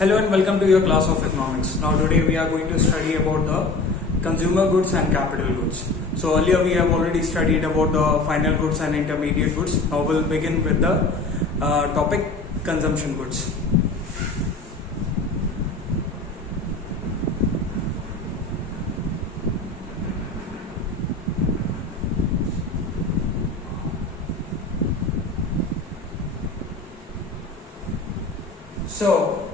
Hello and welcome to your class of economics. Now today we are going to study about the consumer goods and capital goods. So earlier we have already studied about the final goods and intermediate goods. Now we'll begin with the topic consumption goods. So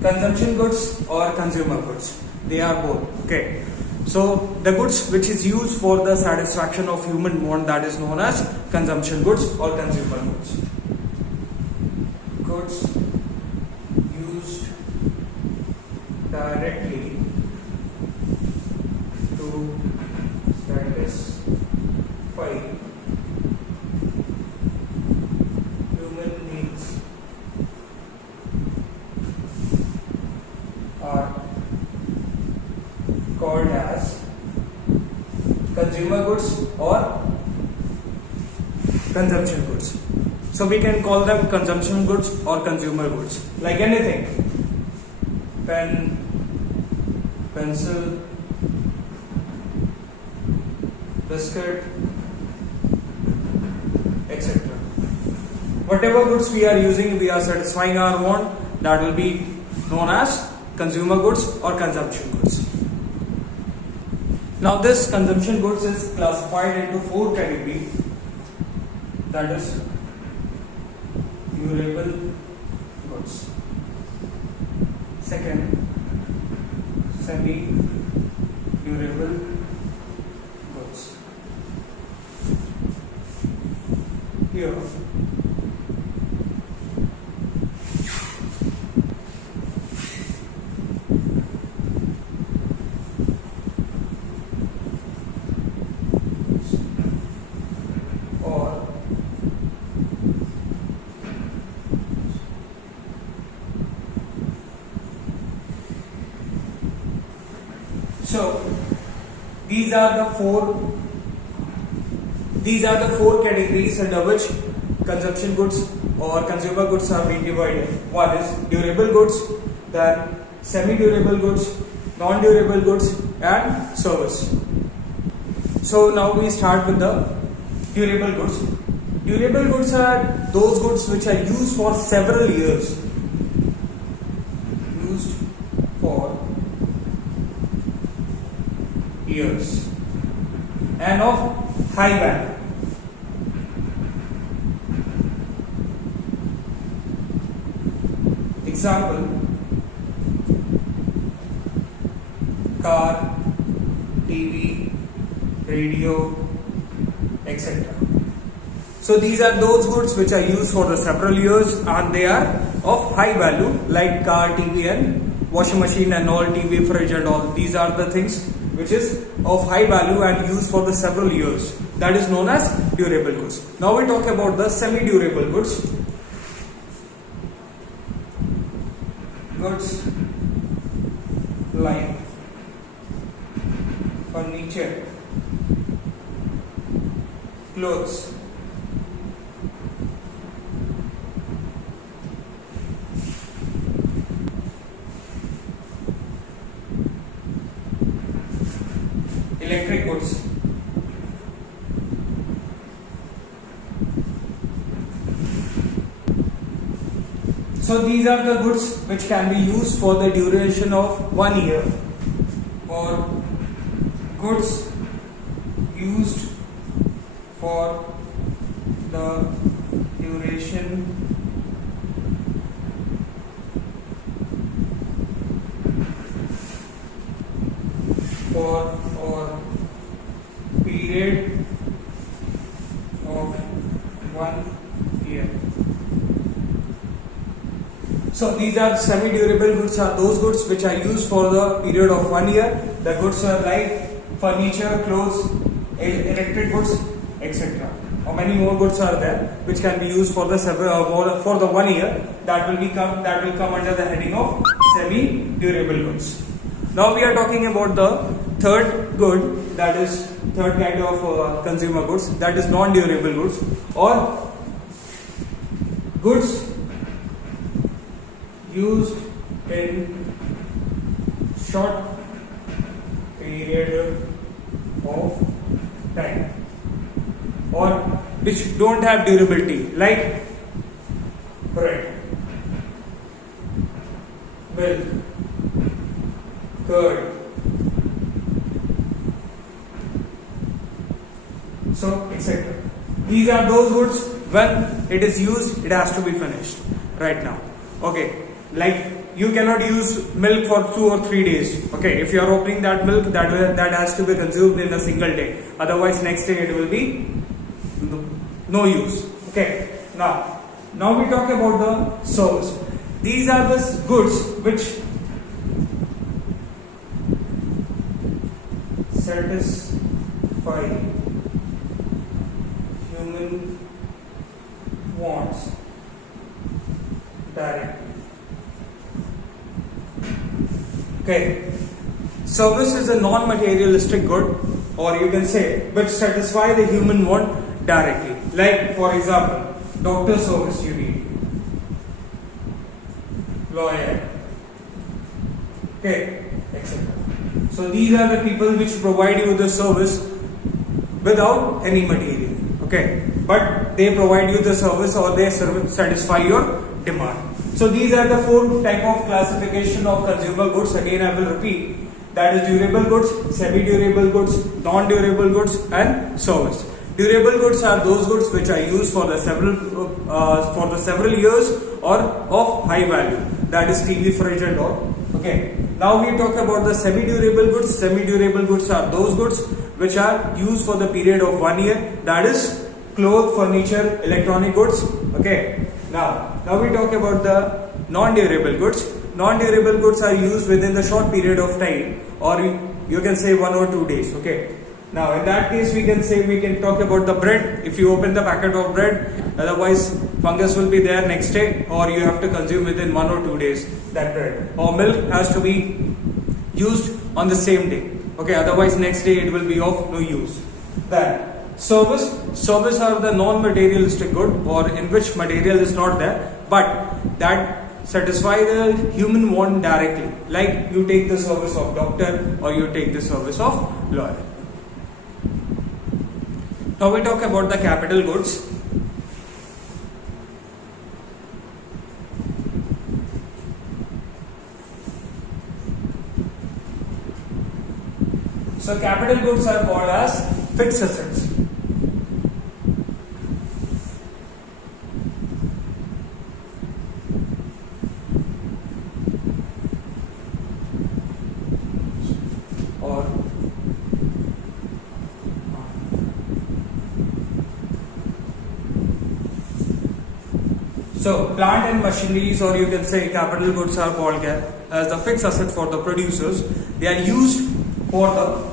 consumption goods or consumer goods, they are both. Okay, so the goods which is used for the satisfaction of human want, that is known as consumption goods or consumer goods. Goods used directly to satisfy human needs are called as consumer goods or consumption goods. So we can call them consumption goods or consumer goods, like anything: pen, pencil, biscuit, etc. Whatever goods we are using, we are satisfying our want, that will be known as consumer goods or consumption goods. Now this consumption goods is classified into four categories, that is durable goods, second semi durable goods, here So these are the four categories under which consumption goods or consumer goods are being divided. One is durable goods, then semi-durable goods, non-durable goods, and service. So now we start with the durable goods. Durable goods are those goods which are used for several years. Used for years and of high value. Example: car, TV, radio, etc. So these are those goods which are used for the several years and they are of high value, like car, TV and washing machine and all, TV, fridge and all. These are the things which is of high value and used for the several years. That is known as durable goods. Now we talk about the semi-durable goods. Goods like furniture, clothes, electric goods, so these are the goods which can be used for the duration of 1 year, or goods used for the duration for or period of 1 year. So these are semi-durable goods, are those goods which are used for the period of 1 year. The goods are like furniture, clothes, electric goods, etc. Or many more goods are there which can be used for the for the 1 year. That will come under the heading of semi-durable goods. Now we are talking about the third good, that is third kind of consumer goods, that is non-durable goods, or goods used in short period of time, or which don't have durability, like bread, milk, curd, so etc. These are those goods when it is used, it has to be finished right now. Okay, like you cannot use milk for 2 or 3 days. Okay, if you are opening that milk, that has to be consumed in a single day. Otherwise, next day it will be no use. Okay, now we talk about the service. These are the goods which satisfy human wants directly. Okay, service is a non-materialistic good, or you can say which satisfy the human want directly. Like for example, doctor service you need, lawyer, okay, etc. So these are the people which provide you the service without any material. Okay, but they provide you the service, or they satisfy your demand. So these are the 4 type of classification of consumer goods. Again, I will repeat. That is durable goods, semi-durable goods, non-durable goods, and service. Durable goods are those goods which are used for the several years or of high value. That is TV, fridge, and all. Okay. Now we talk about the semi-durable goods. Semi-durable goods are those goods which are used for the period of 1 year. That is clothes, furniture, electronic goods. Okay. Now we talk about the non-durable goods. Non-durable goods are used within the short period of time, or you can say 1 or 2 days. Okay. Now in that case we can talk about the bread. If you open the packet of bread, otherwise fungus will be there next day, or you have to consume within 1 or 2 days that bread. Or milk has to be used on the same day. Okay, otherwise next day it will be of no use. Then service are the non-materialistic good, or in which material is not there, but that satisfy the human want directly. Like you take the service of doctor, or you take the service of lawyer. Now we talk about the capital goods. So capital goods are called as fixed assets. So plant and machineries, or you can say capital goods, are called as the fixed asset for the producers. They are used for the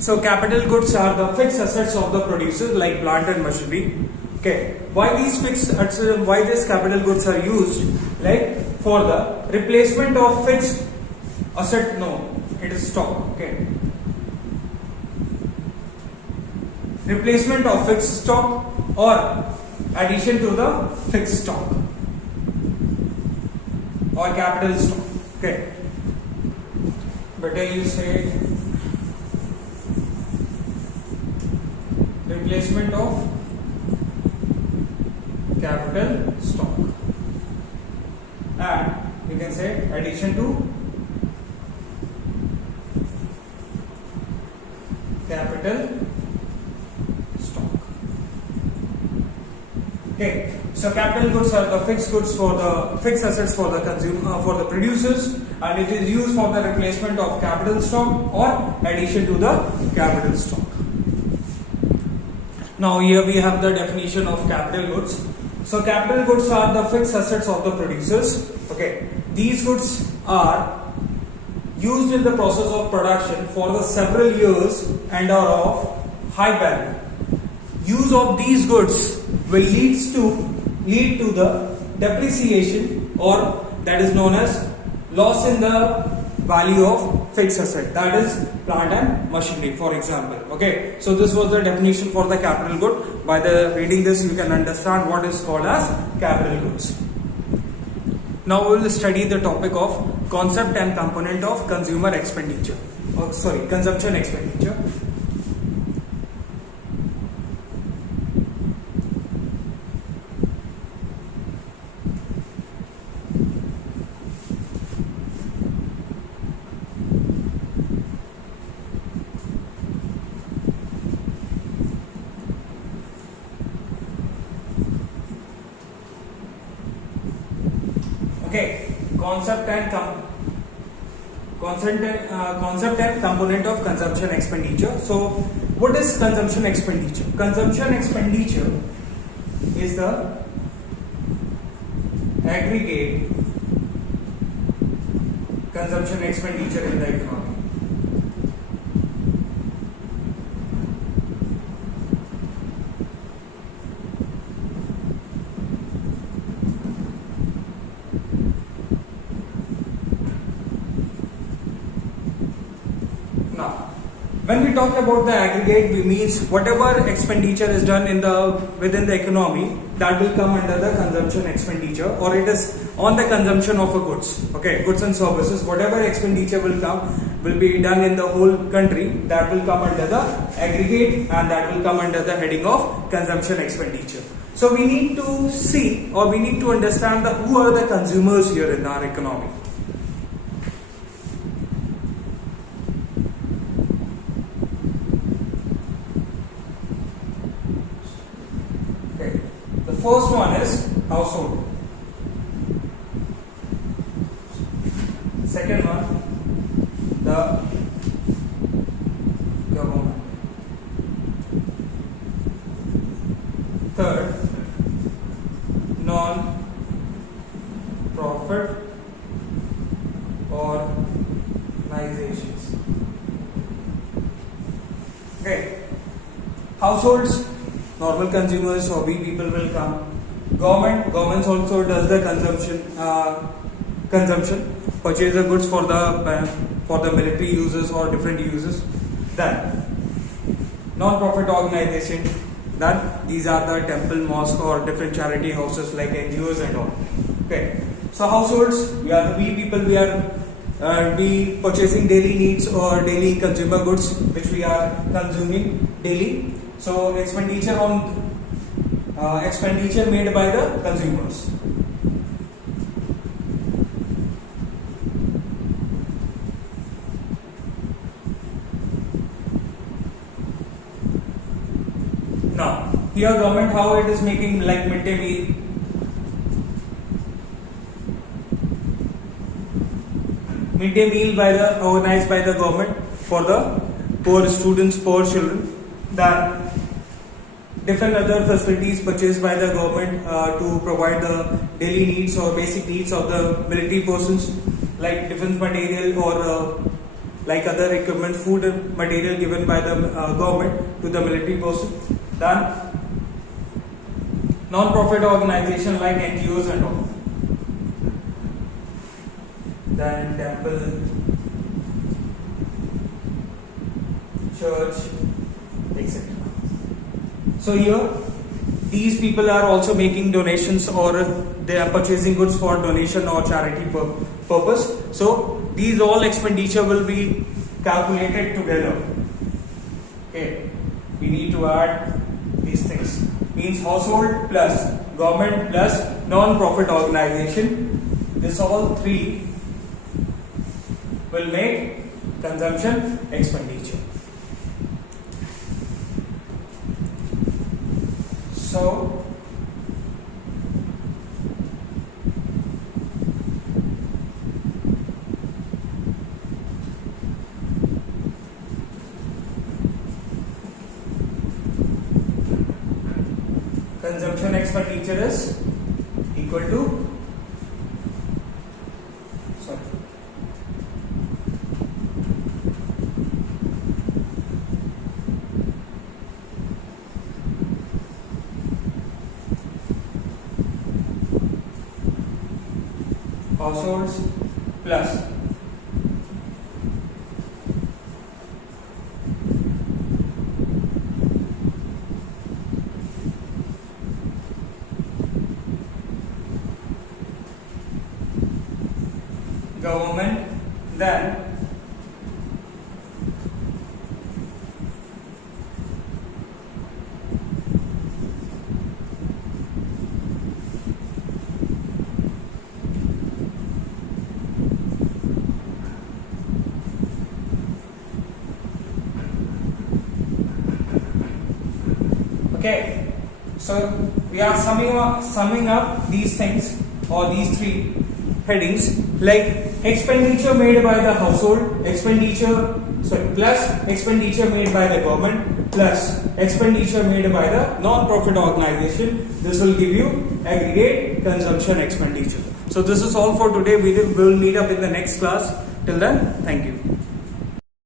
So capital goods are the fixed assets of the producers, like plant and machinery. Okay, why these fixed assets, why these capital goods are used? Like for the replacement of fixed asset, no, it is stock. Okay, replacement of fixed stock or addition to the fixed stock or capital stock. Okay, better you say replacement of capital stock, and we can say addition to capital stock. Okay, so capital goods are the fixed goods for the fixed assets for the consumer, for the producers, and it is used for the replacement of capital stock or addition to the capital stock. Now here we have the definition of capital goods. So capital goods are the fixed assets of the producers. Okay, these goods are used in the process of production for the several years and are of high value. Use of these goods will lead to the depreciation, or that is known as loss in the value of fixed asset, that is plant and machinery, for example. Okay, so this was the definition for the capital good. By the reading this, you can understand what is called as capital goods. Now we will study the topic of concept and component of consumer expenditure, consumption expenditure. Okay, concept and component of consumption expenditure. So, what is consumption expenditure? Consumption expenditure is the aggregate consumption expenditure in the economy. When we talk about the aggregate, we means whatever expenditure is done within the economy, that will come under the consumption expenditure, or it is on the consumption of a goods. Okay, goods and services. Whatever expenditure will be done in the whole country, that will come under the aggregate, and that will come under the heading of consumption expenditure. So we need to see, or we need to understand who are the consumers here in our economy. First one is household. Second one, the government. Third, non-profit organizations. Okay, households. Normal consumers or we people will come. Governments also does the consumption, purchase the goods for the military uses or different uses. Then non-profit organization. Then these are the temple, mosque or different charity houses like NGOs and all. Okay. So households, we people are purchasing daily needs or daily consumer goods which we are consuming daily. So expenditure made by the consumers. Now, here government, how it is making like midday meal. Midday meal organized by the government for the poor students, poor children. Then different other facilities purchased by the government to provide the daily needs or basic needs of the military persons, like defense material or like other equipment, food material given by the government to the military person. Then non-profit organization like NGOs and all. Then temple, church, etc. So here, these people are also making donations, or they are purchasing goods for donation or charity purpose. So these all expenditure will be calculated together. Okay, we need to add these things. Means household plus government plus non-profit organization. This all three will make consumption expenditure. So consumption expenditure is equal to households plus government, then okay, so we are summing up these things or these three headings, like expenditure made by the household, plus expenditure made by the government, plus expenditure made by the non-profit organization. This will give you aggregate consumption expenditure. So this is all for today. We will meet up in the next class. Till then, thank you.